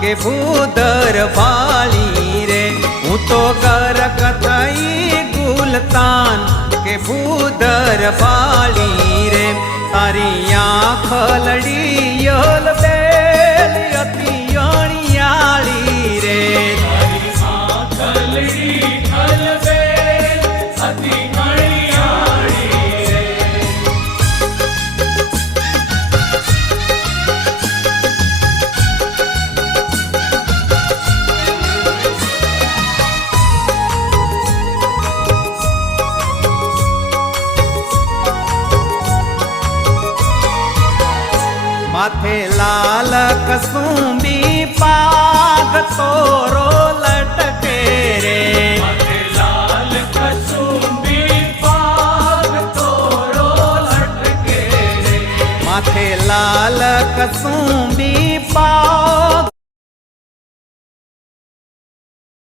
કે ભૂદર ભાળી રે હું તો ગરક થઈ ગુલતાન કે ભૂદર ભાળી રે તારી આંખ લડિયલ બેલ અતિ અણિયાળી રે તારી આંખ લડિયલ બેલ અતિ અણિયાળી રે માથે લાલ કસુંબી પાગ તોરો લટકે રે માથે લાલ કસુંબી પાગ તોરો લટકે રે માથે લાલ કસુંબી